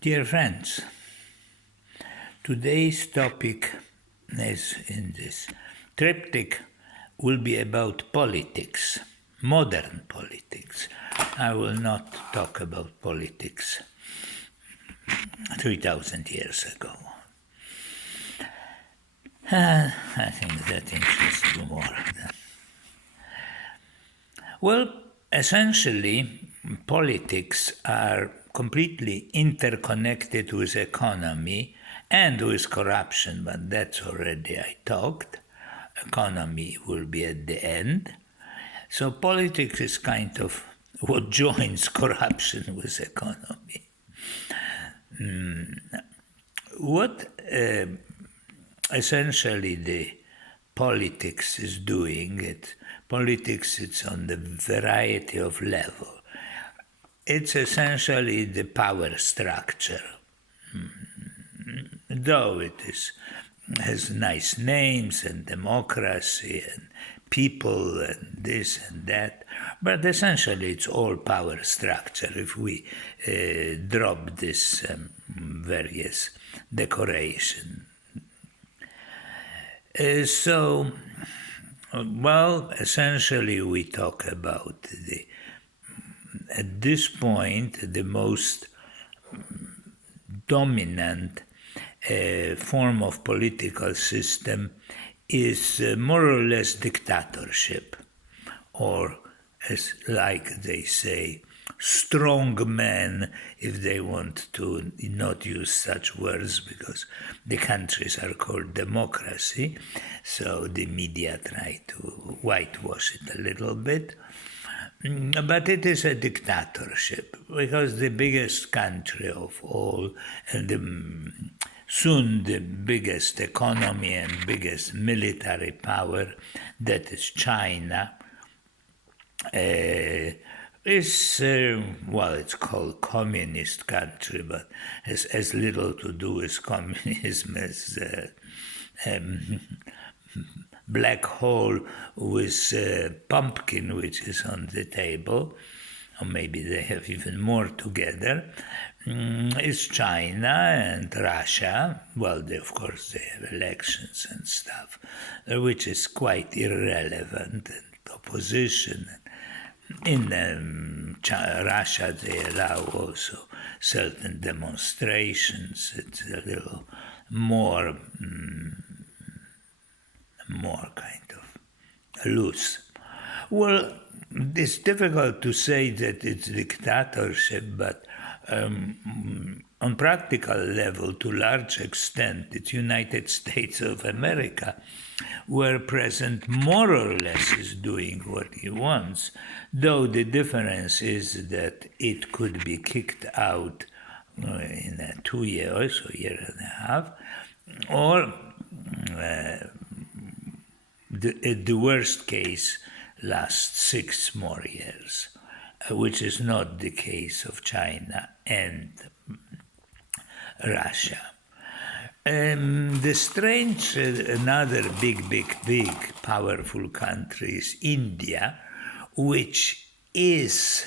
Dear friends, today's topic is in this triptych will be about politics, modern politics. I will not talk about politics 3,000 years ago. I think that interests you more. Well, essentially, politics are completely interconnected with economy and with corruption, but that's already I talked. Economy will be at the end. So politics is kind of what joins corruption with economy. What essentially the politics is doing, politics it's on the variety of level. It's essentially the power structure. Though it has nice names and democracy and people and this and that, but essentially it's all power structure if we drop this various decoration. Essentially we talk about at this point, the most dominant form of political system is more or less dictatorship, or as like they say, strong men, if they want to not use such words because the countries are called democracy, so the media try to whitewash it a little bit. But it is a dictatorship because the biggest country of all and soon the biggest economy and biggest military power, that is China, is, it's called communist country, but has as little to do with communism as black hole with pumpkin which is on the table, or maybe they have even more together, is China and Russia. Well, of course they have elections and stuff, which is quite irrelevant, and opposition. In Russia they allow also certain demonstrations. It's a little more kind of loose. Well, it's difficult to say that it's dictatorship, but on practical level, to large extent, it's United States of America, where President more or less is doing what he wants, though the difference is that it could be kicked out in 2 years or year and a half, or the worst case lasts 6 more years, which is not the case of China and Russia. The strange, another big, powerful country is India, which is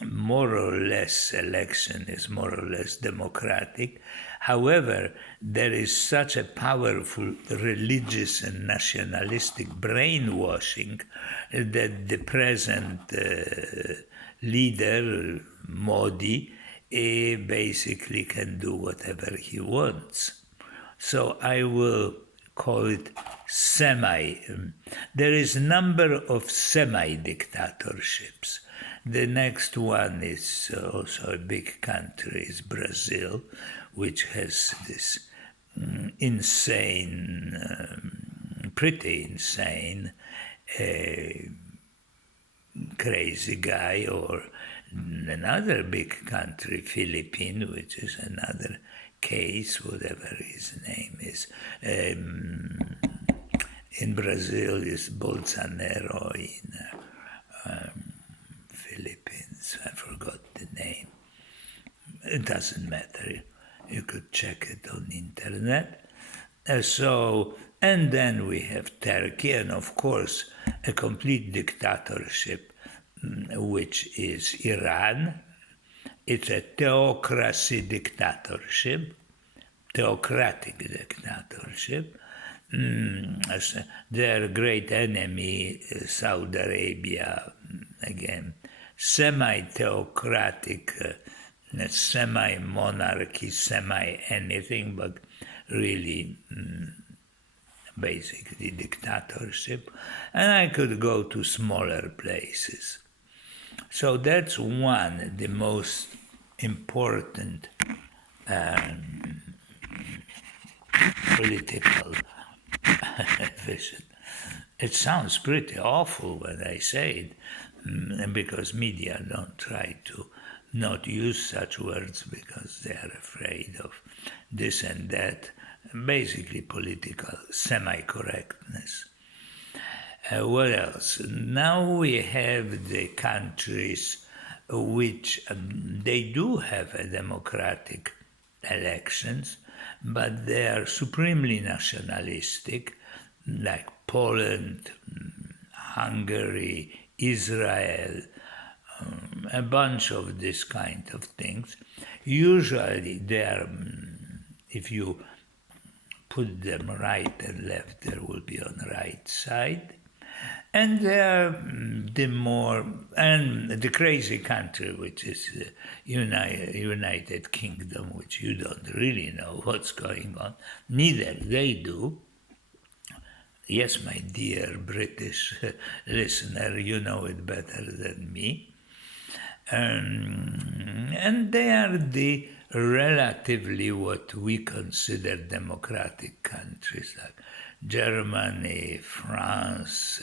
more or less election is more or less democratic. However, there is such a powerful religious and nationalistic brainwashing that the present leader, Modi, basically can do whatever he wants. So I will call it there is a number of semi-dictatorships. The next one is also a big country, is Brazil, which has this pretty insane, crazy guy, or another big country, Philippines, which is another case, whatever his name is. In Brazil is Bolsonaro, in Philippines, I forgot the name. It doesn't matter. You could check it on the internet. And then we have Turkey, and of course, a complete dictatorship, which is Iran, it's a theocracy dictatorship, theocratic dictatorship. Their great enemy, Saudi Arabia, again, semi-theocratic, semi-monarchy, semi-anything, but really basically dictatorship. And I could go to smaller places. So that's one, the most important political vision. It sounds pretty awful when I say it, because media don't try to not use such words because they are afraid of this and that, basically political semi-correctness. What else? Now we have the countries which they do have a democratic elections, but they are supremely nationalistic, like Poland, Hungary, Israel, a bunch of this kind of things. Usually they are, if you put them right and left, there will be on the right side. And they are the more, and the crazy country, which is the United Kingdom, which you don't really know what's going on. Neither they do. Yes, my dear British listener, you know it better than me. And they are the relatively what we consider democratic countries, like Germany, France,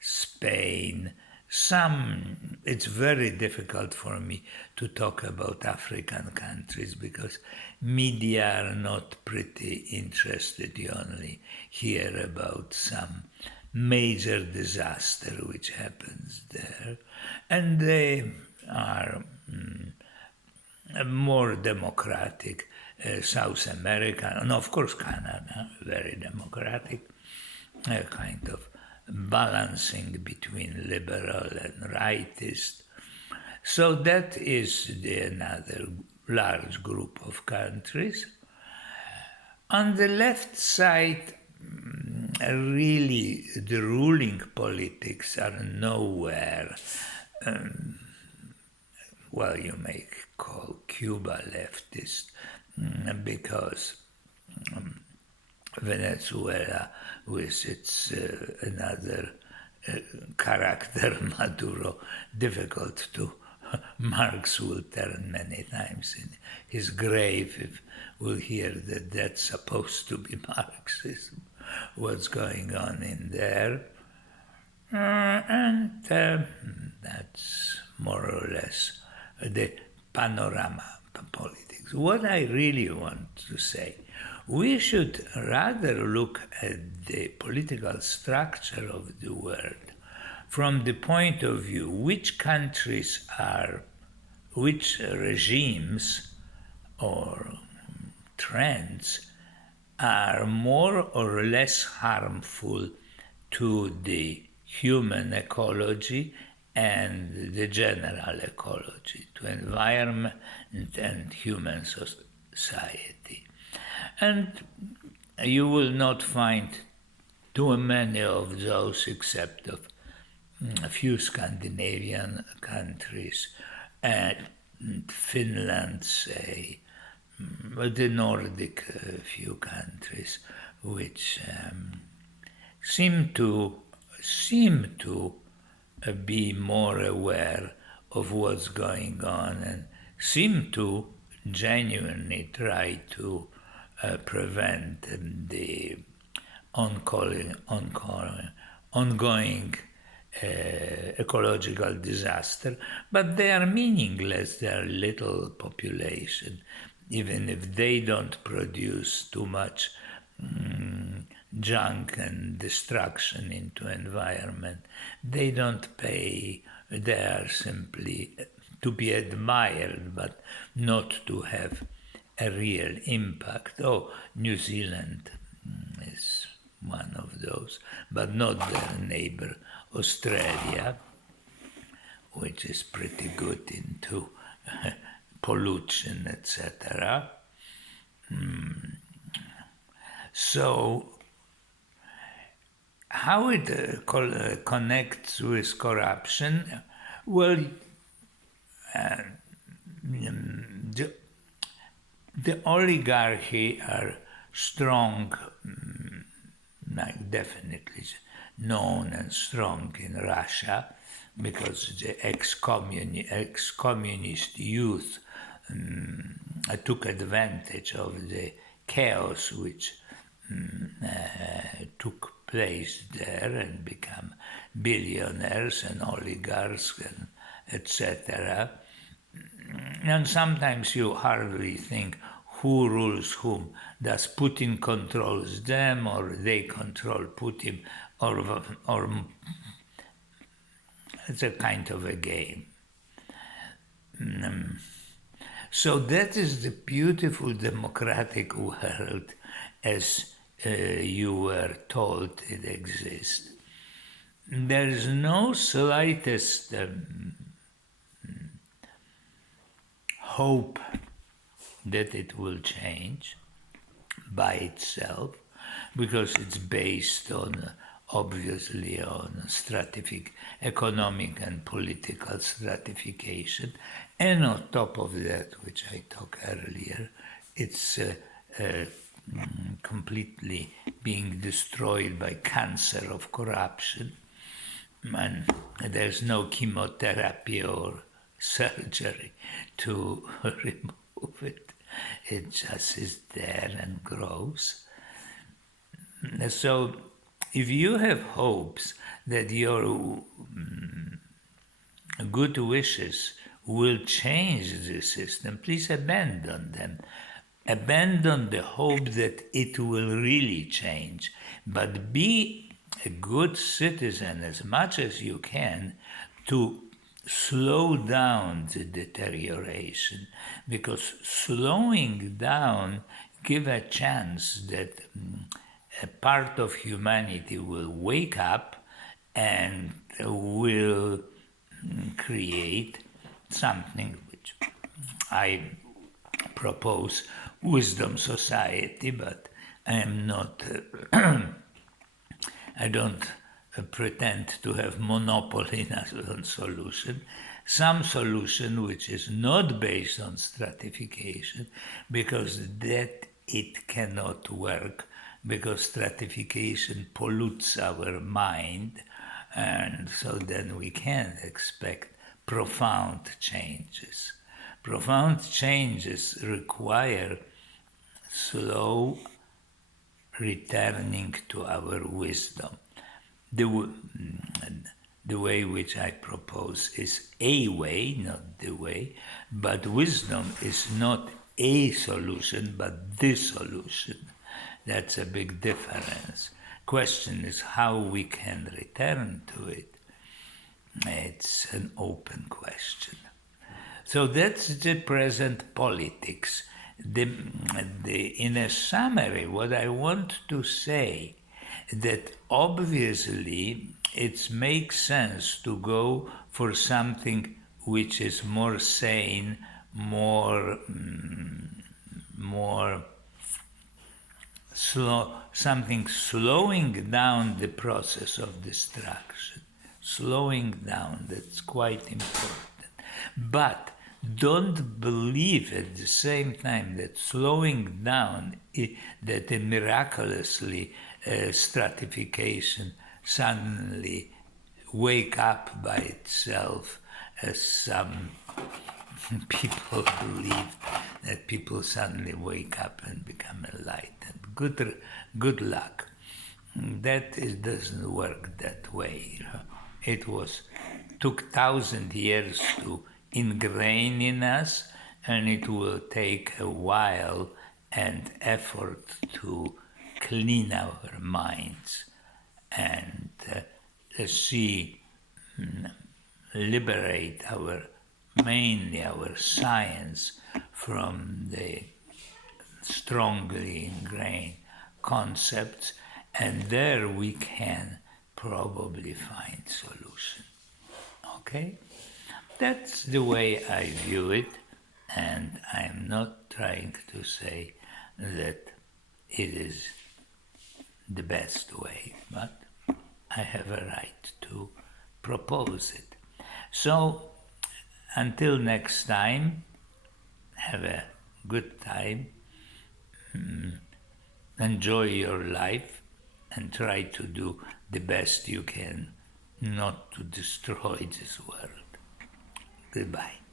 Spain. Some, it's very difficult for me to talk about African countries because media are not pretty interested. You only hear about some major disaster which happens there, and they are more democratic. South America, and of course Canada, very democratic, kind of balancing between liberal and rightist. So that is another large group of countries. On the left side, really the ruling politics are nowhere. Well, you may call Cuba leftist because Venezuela, with its another character, Maduro, difficult to. Marx will turn many times in his grave if we'll hear that that's supposed to be Marxism, what's going on in there. And that's more or less the panorama politics. What I really want to say, we should rather look at the political structure of the world from the point of view which countries are, which regimes or trends are more or less harmful to the human ecology and the general ecology, to environment and human society. And you will not find too many of those except of a few Scandinavian countries and Finland, say, the Nordic few countries, which seem to be more aware of what's going on and seem to genuinely try to prevent the ongoing ecological disaster, but they are meaningless. They are little population, even if they don't produce too much junk and destruction into environment. They don't pay. They are simply to be admired, but not to have a real impact. Oh, New Zealand is one of those, but not their neighbor Australia, which is pretty good into pollution, etc. So how it connects with corruption? Well, the oligarchy are strong, like definitely known and strong in Russia, because the ex-communist youth took advantage of the chaos which took place there and become billionaires and oligarchs and etc. And sometimes you hardly think who rules whom. Does Putin controls them, or they control Putin, or it's a kind of a game. So that is the beautiful democratic world as you were told it exists. There is no slightest hope that it will change by itself, because it's based on, obviously, on economic and political stratification, and on top of that, which I talked earlier, it's completely being destroyed by cancer of corruption, and there's no chemotherapy or surgery to remove it. It just is there and grows. So if you have hopes that your good wishes will change the system, please abandon them. Abandon the hope that it will really change, but be a good citizen as much as you can to slow down the deterioration, because slowing down give a chance that a part of humanity will wake up and will create something which I propose wisdom society, but I am not I don't pretend to have monopoly on solution. Some solution which is not based on stratification, because that it cannot work, because stratification pollutes our mind, and so then we can't expect profound changes. Profound changes require slow returning to our wisdom. The way which I propose is a way, not the way, but wisdom is not a solution, but the solution. That's a big difference. Question is how we can return to it. It's an open question. So that's the present politics. In a summary, what I want to say, that obviously it makes sense to go for something which is more sane, more slow, something slowing down the process of destruction. Slowing down, that's quite important. But don't believe at the same time that slowing down, that a miraculously stratification suddenly wake up by itself, as some people believe that people suddenly wake up and become enlightened. Good luck. Doesn't work that way. It took 1,000 years to ingrain in us, and it will take a while and effort to clean our minds and liberate mainly our science from the strongly ingrained concepts, and there we can probably find solution. Okay? That's the way I view it. And I'm not trying to say that it is the best way, but I have a right to propose it. So, until next time, have a good time, enjoy your life, and try to do the best you can not to destroy this world. Goodbye.